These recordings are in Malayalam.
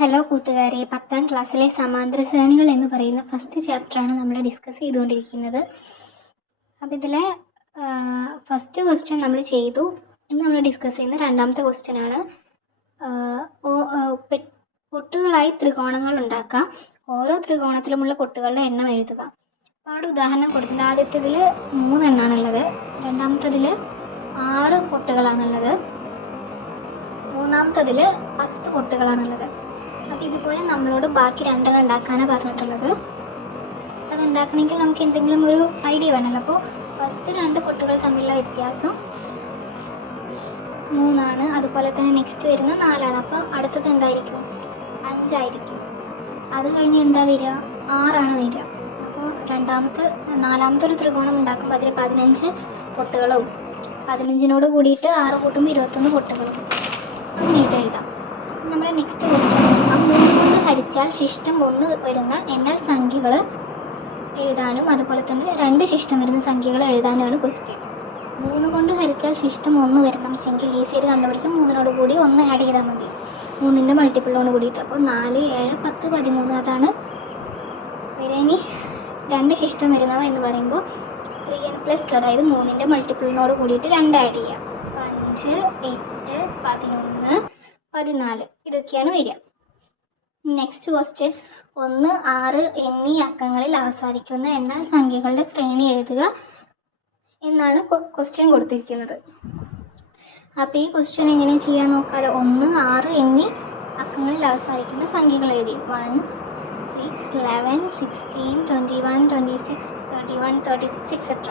ഹലോ കൂട്ടുകാരെ, 10ാം ക്ലാസ്സിലെ സമാന്തര ശ്രേണികൾ എന്ന് പറയുന്ന ഫസ്റ്റ് ചാപ്റ്ററാണ് നമ്മൾ ഡിസ്കസ് ചെയ്തുകൊണ്ടിരിക്കുന്നത്. അപ്പോൾ ഇതിലെ ഫസ്റ്റ് ക്വസ്റ്റ്യൻ നമ്മൾ ചെയ്തു. ഇന്ന് നമ്മൾ ഡിസ്കസ് ചെയ്യുന്ന രണ്ടാമത്തെ ക്വസ്റ്റ്യൻ ആണ്. പൊട്ടുകളായി ത്രികോണങ്ങൾ ഉണ്ടാക്കാം. ഓരോ ത്രികോണത്തിലുമുള്ള പൊട്ടുകളുടെ എണ്ണം എഴുതുക. അപ്പോൾ അവിടെ ഉദാഹരണം കൊടുക്കുന്നത് ആദ്യത്തേതിൽ 3 എണ്ണാണുള്ളത്, രണ്ടാമത്തേതിൽ 6 പൊട്ടുകളാണുള്ളത്, മൂന്നാമത്തേതിൽ 10 പൊട്ടുകളാണുള്ളത്. അപ്പോൾ ഇതുപോലെ നമ്മളോട് ബാക്കി 2 എണ്ണം ഉണ്ടാക്കാനാണ് പറഞ്ഞിട്ടുള്ളത്. അത് ഉണ്ടാക്കണമെങ്കിൽ നമുക്ക് എന്തെങ്കിലും ഒരു ഐഡിയ വേണമല്ലോ. അപ്പോൾ ഫസ്റ്റ് 2 പൊട്ടുകൾ തമ്മിലുള്ള വ്യത്യാസം 3 ആണ്. അതുപോലെ തന്നെ നെക്സ്റ്റ് വരുന്ന 4 ആണ്. അപ്പോൾ അടുത്തത് എന്തായിരിക്കും? 5 ആയിരിക്കും. അത് കഴിഞ്ഞ് എന്താ വരിക? 6 ആണ് വരിക. അപ്പോൾ നാലാമത്തെ ഒരു ത്രികോണം ഉണ്ടാക്കുമ്പോൾ അതിൽ 15 പൊട്ടുകളും 15നോട് കൂടിയിട്ട് 6 കൂട്ടുമ്പോൾ 21 പൊട്ടുകളും അങ്ങനെയായിട്ട് എഴുതാം. നമ്മുടെ നെക്സ്റ്റ് ക്വസ്റ്റ്യൻ നോക്കാം. 3 കൊണ്ട് ഹരിച്ചാൽ ശിഷ്ടം 1 വരുന്ന എണ്ണൽ സംഖ്യകൾ എഴുതാനും അതുപോലെ തന്നെ 2 ശിഷ്ടം വരുന്ന സംഖ്യകൾ എഴുതാനുമാണ് ക്വസ്റ്റ്യൻ. 3 കൊണ്ട് ഹരിച്ചാൽ ശിഷ്ടം 1 വരണം വെച്ചെങ്കിൽ ഈസിയായിട്ട് കണ്ടുപിടിക്കും. 3നോട് കൂടി 1 ആഡ് ചെയ്താൽ മതി, 3ൻ്റെ മൾട്ടിപ്പിളിനോട് കൂടിയിട്ട്. അപ്പോൾ 4, 7, 10, 13 അതാണ് വരെ. ഇനി 2 ശിഷ്ടം വരുന്നവ എന്ന് പറയുമ്പോൾ 3n+2, അതായത് 3ൻ്റെ മൾട്ടിപ്പിളിനോട് കൂടിയിട്ട് 2 ആഡ് ചെയ്യാം. 5, 8, 11, 14 ഇതൊക്കെയാണ് വരിക. നെക്സ്റ്റ് ക്വസ്റ്റ്യൻ 1, 6 എന്നീ അക്കങ്ങളിൽ അവസാനിക്കുന്ന എണ്ണൽ സംഖ്യകളുടെ ശ്രേണി എഴുതുക എന്നാണ് ക്വസ്റ്റ്യൻ കൊടുത്തിരിക്കുന്നത്. അപ്പോൾ ഈ ക്വസ്റ്റ്യൻ എങ്ങനെ ചെയ്യാൻ നോക്കാമല്ലോ. 1, 6 എന്നീ അക്കങ്ങളിൽ അവസാനിക്കുന്ന സംഖ്യകൾ എഴുതി. 1, 6, 11, 16, 21, 26, 31, 36 എക്സെട്ര.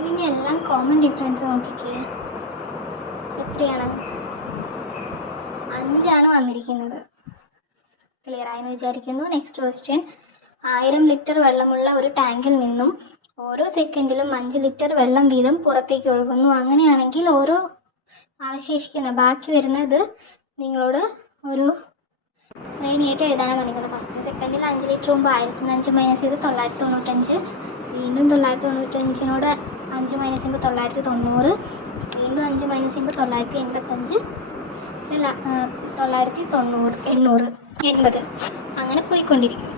ഇതിൻ്റെ എല്ലാം കോമൺ ഡിഫറൻസ് നോക്കിക്കേ. എത്രയാണ്? 5 ആണ് വന്നിരിക്കുന്നത്. ക്ലിയർ ആയെന്ന് വിചാരിക്കുന്നു. നെക്സ്റ്റ് ക്വസ്റ്റ്യൻ 1000 ലിറ്റർ വെള്ളമുള്ള ഒരു ടാങ്കിൽ നിന്നും ഓരോ സെക്കൻഡിലും 5 ലിറ്റർ വെള്ളം വീതം പുറത്തേക്ക് ഒഴുകുന്നു. അങ്ങനെയാണെങ്കിൽ ഓരോ അവശേഷിക്കുന്ന ബാക്കി വരുന്നത് നിങ്ങളോട് ഒരു ശ്രേണിയായിട്ട് എഴുതാനാണ് പറഞ്ഞിരിക്കുന്നത്. ഫസ്റ്റ് സെക്കൻഡിൽ 5 ലിറ്റർ മുമ്പ് 1005 മൈനസ് ചെയ്ത് 995, വീണ്ടും 995നോട് 5 മൈനസ് ചെയ്യുമ്പോൾ 990, വീണ്ടും 5 മൈനസ് ചെയ്യുമ്പോൾ 985, 990, 800, 80 അങ്ങനെ പോയിക്കൊണ്ടിരിക്കും.